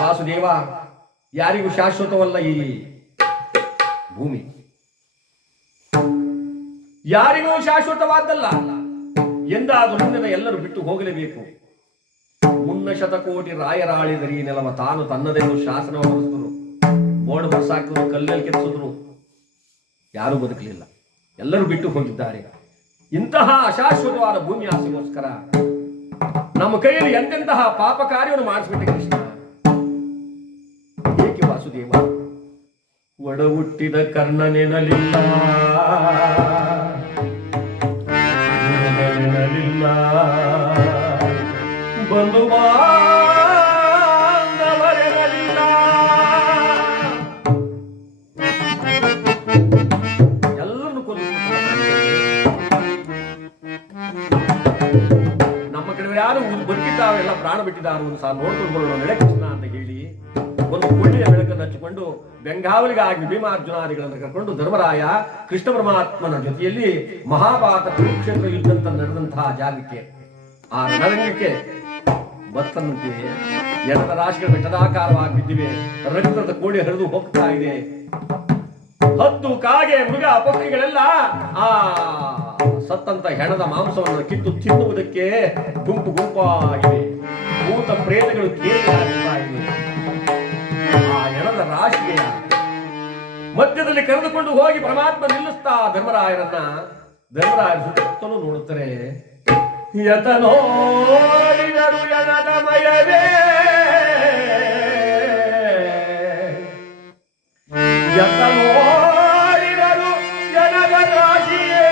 ವಾಸುದೇವ, ಯಾರಿಗೂ ಶಾಶ್ವತವಲ್ಲ ಈ ಭೂಮಿ, ಯಾರಿಗೂ ಶಾಶ್ವತವಾದ್ದಲ್ಲ. ಎಂದಾದರೂ ಎಲ್ಲರೂ ಬಿಟ್ಟು ಹೋಗಲೇಬೇಕು. ಮುನ್ನ ಶತಕೋಟಿ ರಾಯರಾಳಿದರಿ ನೆಲವ ತಾನು ತನ್ನದೆಂದು ಶಾಸನ ಹೊರಿಸಿದ್ರು, ಬೋರ್ಡ್ ಹೊರಸಾಕಿದ್ರು, ಕಲ್ಲಲ್ಲಿ ಕೆತ್ತಿಸಿದ್ರು, ಯಾರೂ ಬದುಕಲಿಲ್ಲ. ಎಲ್ಲರೂ ಬಿಟ್ಟು ಹೋಗಿದ್ದಾರೆ. ಇಂತಹ ಅಶಾಶ್ವತವಾದ ಭೂಮಿ ಆಸೆಗೋಸ್ಕರ ನಮ್ಮ ಕೈಯಲ್ಲಿ ಎಂತೆಂತಹ ಪಾಪ ಕಾರ್ಯವನ್ನು ಮಾಡಿಸ್ಬಿಟ್ಟೆ ಕೃಷ್ಣ. ಏಕೆ ವಾಸುದೇವ? ಒಡ ಹುಟ್ಟಿದ ಕರ್ಣನೆನಲಿಲ್ಲ, ಬಂಧು ಬಾಂಧವರೆನಲಿಲ್ಲ, ಎಲ್ಲರನ್ನು ಕೊಲ್ಲಿಸ್ಬಿಟ್ಟು ನಮ್ಮ ಕಡೆ ಯಾರು ಬದುಕಿದ್ದಾವೆಲ್ಲ ಪ್ರಾಣ ಬಿಟ್ಟಿದ್ದಾರೆ ಒಂದು ಸಹ ನೋಡ್ಕೊಂಡು ಬರೋಣ ನಡೆ ಕೃಷ್ಣ ಅಂತ ಹೇಳಿ ಒಂದು ಕೊಳ್ಳಿಯ ಬೆಳಕನ್ನು ಹಚ್ಚಿಕೊಂಡು ಬೆಂಗಾವಲಿಗಾಗಿ ಭೀಮಾರ್ಜುನಾದಿಗಳನ್ನು ಕರ್ಕೊಂಡು ಧರ್ಮರಾಯ ಕೃಷ್ಣ ಪರಮಾತ್ಮನ ಜೊತೆಯಲ್ಲಿ ಮಹಾಭಾರತ ಕುರುಕ್ಷೇತ್ರ ಯುದ್ಧ ನಡೆದಂತಹ ಜಾಗಕ್ಕೆ, ಆ ರಣರಂಗಕ್ಕೆ ಬತ್ತಂತೆ ಎಡದ ರಾಶಿಗಳು ಬೆಟ್ಟದಾಕಾರವಾಗಿ ಬಿದ್ದಿವೆ. ರಕ್ತದ ಕೋಡಿ ಹರಿದು ಹೋಗ್ತಾ ಇದೆ. ಹದ್ದು ಕಾಗೆ ಮೃಗ ಪಕ್ಷಿಗಳೆಲ್ಲ ಆ ಸತ್ತಂತ ಹೆಣದ ಮಾಂಸವನ್ನು ಕಿತ್ತು ತಿನ್ನುವುದಕ್ಕೆ ಗುಂಪು ಗುಂಪಾಗಿವೆ. ಭೂತ ಪ್ರೇತಗಳು ಕೇಳಿತಾ ಇವೆ. ಆ ಹೆಣದ ರಾಶಿಗೆ ಮಧ್ಯದಲ್ಲಿ ಕರೆದುಕೊಂಡು ಹೋಗಿ ಪರಮಾತ್ಮ ನಿಲ್ಲಿಸ್ತಾ ಧರ್ಮರಾಯರನ್ನ. ಧರ್ಮರಾಯರು ಸುತ್ತಲೂ ನೋಡುತ್ತಾರೆ. ಯತನೋಡಿದರು ಎಣದ ಮಯವೇ, ಯತನೋಡಿದರು ಎಣದ ರಾಶಿಯೇ,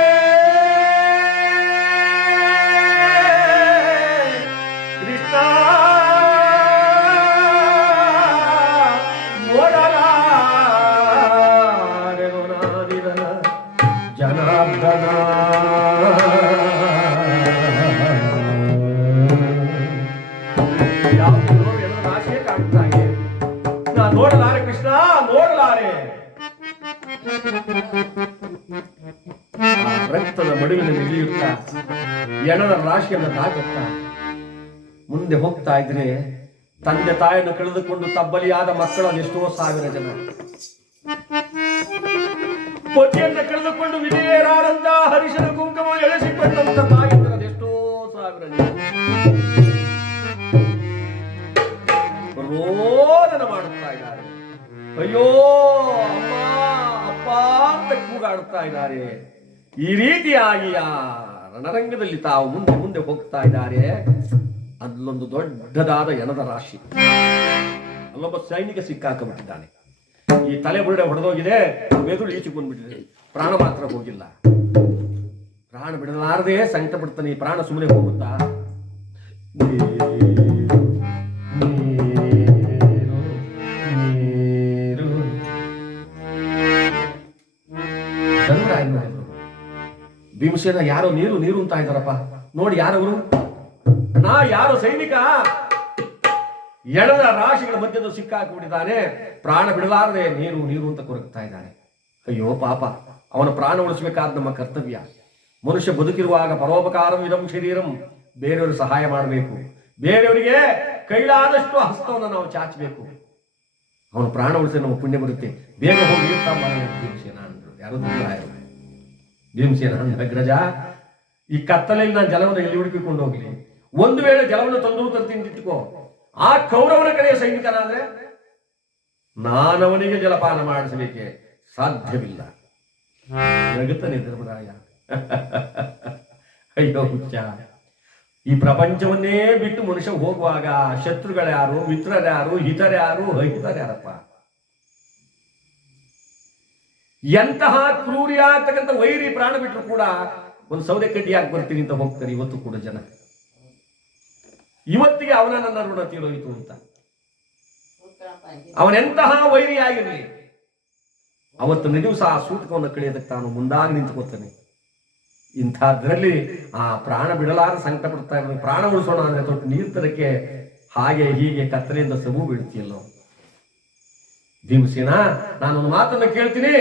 ಕೃಷ್ಣ ನೋಡಲಾರೆನು ನಾದಿದನ ಜನಾರ್ದನ. ನೋಡಲಾರೆ ಕೃಷ್ಣ, ನೋಡಲಾರೆ. ರಕ್ತದ ಮಡುವಿನಲ್ಲಿ ಇಳಿಯುತ್ತಾ ಎಣದ ರಾಶಿಯನ್ನು ದಾಟುತ್ತಾ ಮುಂದೆ ಹೋಗ್ತಾ ಇದ್ರೆ ತಂದೆ ತಾಯಿಯನ್ನು ಕಳೆದುಕೊಂಡು ತಬ್ಬಲಿಯಾದ ಮಕ್ಕಳು ಎಷ್ಟೋ ಸಾವಿರ ಜನ, ಪತಿಯನ್ನು ಕಳೆದುಕೊಂಡು ವಿಧೇಯರಾದಂತ ಹರಿಶನ ಕುಂಕುಮ ಎಳೆಸಿಕೊಂಡಂತ ತಾಯಿಯರ ಎಷ್ಟೋ ಸಾವಿರ ಜನ ರೋದನ ಮಾಡುತ್ತಾ ಇದ್ದಾರೆ. ಅಯ್ಯೋ ಅಮ್ಮ ಅಪ್ಪ ಅಂತ ಕೂಗಾಡುತ್ತಾ ಇದ್ದಾರೆ. ಈ ರೀತಿಯಾಗಿ ಆ ರಣರಂಗದಲ್ಲಿ ತಾವು ಮುಂದೆ ಮುಂದೆ ಹೋಗ್ತಾ ಇದ್ದಾರೆ. ಅಲ್ಲೊಂದು ದೊಡ್ಡದಾದ ಎಣದ ರಾಶಿ, ಅಲ್ಲೊಬ್ಬ ಸೈನಿಕ ಸಿಕ್ಕಾಕಬಿಟ್ಟಿದ್ದಾನೆ. ಈ ತಲೆ ಬುರುಡೆ ಹೊಡೆದೋಗಿದೆ, ಮೆದುಳು ಈಚಿಕೊಂಡ್ಬಿಟ್ಟಿದೆ, ಪ್ರಾಣ ಮಾತ್ರ ಹೋಗಿಲ್ಲ. ಪ್ರಾಣ ಬಿಡಲಾರದೆ ಸಂಕಟ ಬಿಡ್ತಾನೆ. ಈ ಪ್ರಾಣ ಸುಮ್ಮನೆ ಹೋಗುತ್ತಾ? ಭೀಮಸೇನ ಯಾರೋ ನೀರು ನೀರು ಅಂತ ಇದ್ದಾರಪ್ಪ, ನೋಡಿ ಯಾರವರು? ನಾ ಯಾರೋ ಸೈನಿಕ ಎಣದ ರಾಶಿಗಳ ಮಧ್ಯದ ಸಿಕ್ಕಾಕಿಬಿಟ್ಟಿದ್ದಾನೆ. ಪ್ರಾಣ ಬಿಡಲಾರದೆ ನೀರು ನೀರು ಅಂತ ಕೊರಗ್ತಾ ಇದ್ದಾನೆ. ಅಯ್ಯೋ ಪಾಪ, ಅವನ ಪ್ರಾಣ ಉಳಿಸಬೇಕಾದ ನಮ್ಮ ಕರ್ತವ್ಯ. ಮನುಷ್ಯ ಬದುಕಿರುವಾಗ ಪರೋಪಕಾರಂ ಇದಂ ಶರೀರಂ, ಬೇರೆಯವರು ಸಹಾಯ ಮಾಡಬೇಕು, ಬೇರೆಯವರಿಗೆ ಕೈಲಾದಷ್ಟು ಹಸ್ತವನ್ನು ನಾವು ಚಾಚಬೇಕು. ಅವನ ಪ್ರಾಣ ಉಳಿಸಿ ನಮ್ಮ ಪುಣ್ಯ ಬರುತ್ತೆ. ಬೇಗ ಹೋಗಿ ಭೀಮಸೇನ ಅಂದ್ರು. ಯಾರೋ ದುರ್ಗಾಯರು ಭೀಮಸೇನ ಅಗ್ರಜ, ಈ ಕತ್ತಲೆಯಲ್ಲಿ ನಾನು ಜಲವನ್ನು ಎಲ್ಲಿ ಹುಡುಕಿಕೊಂಡು ಹೋಗ್ಲಿ? ಒಂದು ವೇಳೆ ಜಲವನ್ನು ತಂದು ತರ್ತೀನಿ ಇಟ್ಕೋ, ಆ ಕೌರವನ ಕಡೆಯ ಸೈನಿಕನಾದ್ರೆ ನಾನವನಿಗೆ ಜಲಪಾನ ಮಾಡಿಸಬೇಕೆ? ಸಾಧ್ಯವಿಲ್ಲ. ಜಗತ್ತನೇ ಧರ್ಮರಾಯ. ಅಯ್ಯೋ ಹುಚ್ಚ, ಈ ಪ್ರಪಂಚವನ್ನೇ ಬಿಟ್ಟು ಮನುಷ್ಯ ಹೋಗುವಾಗ ಶತ್ರುಗಳ್ಯಾರು, ಮಿತ್ರರ್ಯಾರು, ಹಿತರ್ಯಾರು, ಅಹಿತರ್ಯಾರಪ್ಪ? ಎಂತಹ ಕ್ರೂರಿ ಆಗ್ತಕ್ಕಂಥ ವೈರಿ ಪ್ರಾಣ ಬಿಟ್ಟರು ಕೂಡ ಒಂದು ಸೌದೆ ಕಡ್ಡಿಯಾಗಿ ಬರ್ತೀನಿ ಅಂತ ಹೋಗ್ತಾರೆ ಇವತ್ತು ಕೂಡ ಜನ. ಇವತ್ತಿಗೆ ಅವನ ನನ್ನ ಋಣ ತೀರೋಯಿತು ಅಂತ. ಅವನೆಂತಹ ವೈರಿ ಆಗಿರಲಿ, ಅವತ್ತು ದಿವಸ ಆ ಸೂಟಕವನ್ನು ಕಳೆಯೋದಕ್ಕೆ ತಾನು ಮುಂದಾಗಿ ನಿಂತ್ಕೋತಾನೆ. ಇಂಥದ್ರಲ್ಲಿ ಆ ಪ್ರಾಣ ಬಿಡಲಾರ ಸಂಕಟ ಪಡ್ತಾ ಇರೋದು. ಪ್ರಾಣ ಉಳಿಸೋಣ ಅಂದ್ರೆ ತೊಟ್ಟು ನೀರು ತರಕ್ಕೆ ಹಾಗೆ ಹೀಗೆ ಕತ್ತಲೆಯಿಂದ ಸಬು ಬೀಳ್ತೀಯಲ್ಲೋ. ಭೀಮಸೇನ, ನಾನೊಂದು ಮಾತನ್ನು ಕೇಳ್ತೀನಿ,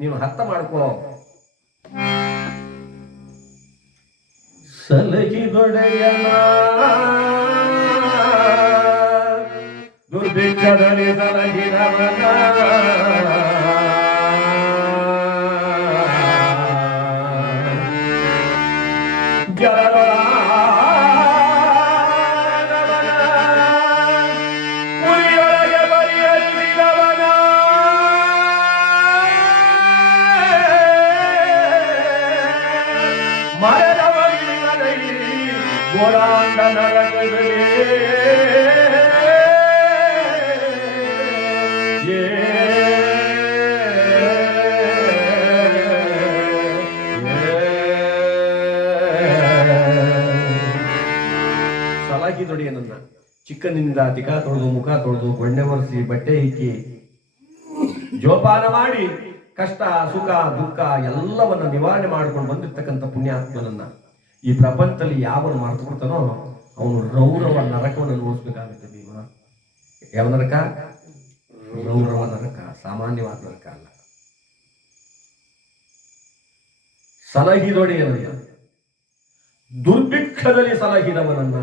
ನೀನು ಅರ್ಥ ಮಾಡ್ಕೋ. ಸಲಹಿ ದೊಡೆಯನ ದುರ್ಭಿಕ್ಷ ದುರ್ಭಿಕ್ಷದಲ್ಲಿ ಸಲಹಿದವನ ಉರಿಯೊಳಗೆ ಪರಿಹರಿಸಿದವನ ಮರದವರಿವನಲ್ಲಿ ಗೋಳಾಂಡ ನರಕದಲ್ಲಿ ಸಲಹಿದೊಡೆಯನನ್ನ ಚಿಕ್ಕನಿಂದ ತಿಕ ತೊಳೆದು ಮುಖ ತೊಳೆದು ಬಣ್ಣೆ ಒರೆಸಿ ಬಟ್ಟೆ ಇಕ್ಕಿ ಜೋಪಾನ ಮಾಡಿ ಕಷ್ಟ ಸುಖ ದುಃಖ ಎಲ್ಲವನ್ನ ನಿವಾರಣೆ ಮಾಡ್ಕೊಂಡು ಬಂದಿರ್ತಕ್ಕಂಥ ಪುಣ್ಯಾತ್ಮನನ್ನ ಈ ಪ್ರಪಂಚದಲ್ಲಿ ಯಾವನು ಮರೆತು ಬಿಡ್ತಾನೋ ಅವನು ರೌರವ ನರಕವನ್ನು ಅನುಭವಿಸ್ಬೇಕಾಗುತ್ತೆ ಭೀಮ. ಯಾವ ನರಕ? ರೌರವ ನರಕ, ಸಾಮಾನ್ಯವಾದ ನರಕ ಅಲ್ಲ. ಸಲಹಿದೊಡೆಯನನ್ನ ದುರ್ಭಿಕ್ಷದಲ್ಲಿ ಸಲಹಿದವನನ್ನ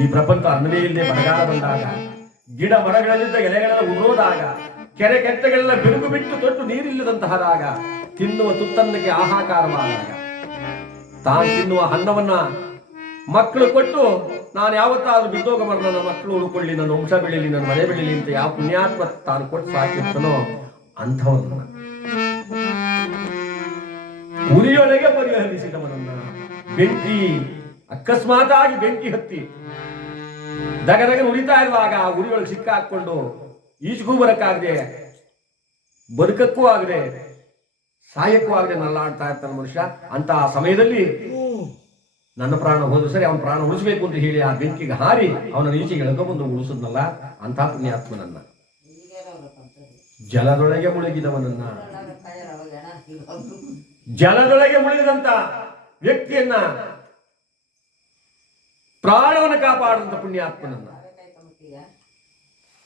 ಈ ಪ್ರಪಂಚ ಅನ್ನವೇ ಇಲ್ಲದೆ ಬರಗಾಲ ಬಂದಾಗ, ಗಿಡ ಮರಗಳಲ್ಲಿದ್ದ ಎಲೆಗಳೆಲ್ಲ ಉದುರೋದಾಗ, ಕೆರೆ ಕೆಟ್ಟೆಗಳೆಲ್ಲ ಬಿರುಕು ಬಿಟ್ಟು ತೊಟ್ಟು ನೀರಿಲ್ಲದಂತಹದಾಗ, ತಿನ್ನುವ ತುತ್ತನ್ನಕ್ಕೆ ಆಹಾಕಾರವಾದಾಗ, ತಾನು ತಿನ್ನುವ ಅನ್ನವನ್ನ ಮಕ್ಕಳು ಕೊಟ್ಟು ನಾನು ಯಾವತ್ತಾದ್ರೂ ಬಿದ್ದೋಗಬಾರ್ದು, ನನ್ನ ಮಕ್ಕಳು ಉಳ್ಕೊಳ್ಳಿ, ನನ್ನ ವಂಶ ಬೆಳೀಲಿ, ನನ್ನ ಮನೆ ಬೆಳೀಲಿ ಅಂತ ಯಾವ ಪುಣ್ಯಾತ್ಮ ತಾನು ಕೊಟ್ಟು ಸಾಕಿರ್ತಾನೋ ಅಂಥವನ್ನ ಉರಿಯೊಳಗೆ ಪರಿಹರಿಸಿದವನನ್ನ ಬೆಂಕಿ ಅಕಸ್ಮಾತ್ ಆಗಿ ಬೆಂಕಿ ಹತ್ತಿ ದಗದಗ ಉರಿತಾ ಇರುವಾಗ ಆ ಉರಿಯೊಳಗೆ ಸಿಕ್ಕಾಕೊಂಡು ಈಚೆಗೂ ಬರಕ್ಕಾಗದೆ, ಬದುಕಕ್ಕೂ ಆಗದೆ, ಸಾಯಕ್ಕೂ ಆಗದೆ ನಲ್ಲಾಡ್ತಾ ಇರ್ತಾನೆ ಮನುಷ್ಯ. ಅಂತ ಆ ಸಮಯದಲ್ಲಿ ನನ್ನ ಪ್ರಾಣ ಹೋದ್ರು ಸರಿ, ಅವನ ಪ್ರಾಣ ಉಳಿಸ್ಬೇಕು ಅಂತ ಹೇಳಿ ಆ ಬೆಂಕಿಗೆ ಹಾರಿ ಅವನ ಈಚೆಗೆ ಎಳ್ಕೊಂಡ್ಬಂದು ಉಳಿಸಿದ್ನಲ್ಲ ಅಂತ ಪುಣ್ಯಾತ್ಮನನ್ನ. ಜಲದೊಳಗೆ ಮುಳುಗಿದವನನ್ನ, ಜಲದೊಳಗೆ ಮುಳುಗಿದಂತ ವ್ಯಕ್ತಿಯನ್ನ ಪ್ರಾಣವನ್ನು ಕಾಪಾಡಿದಂತ ಪುಣ್ಯಾತ್ಮನನ್ನ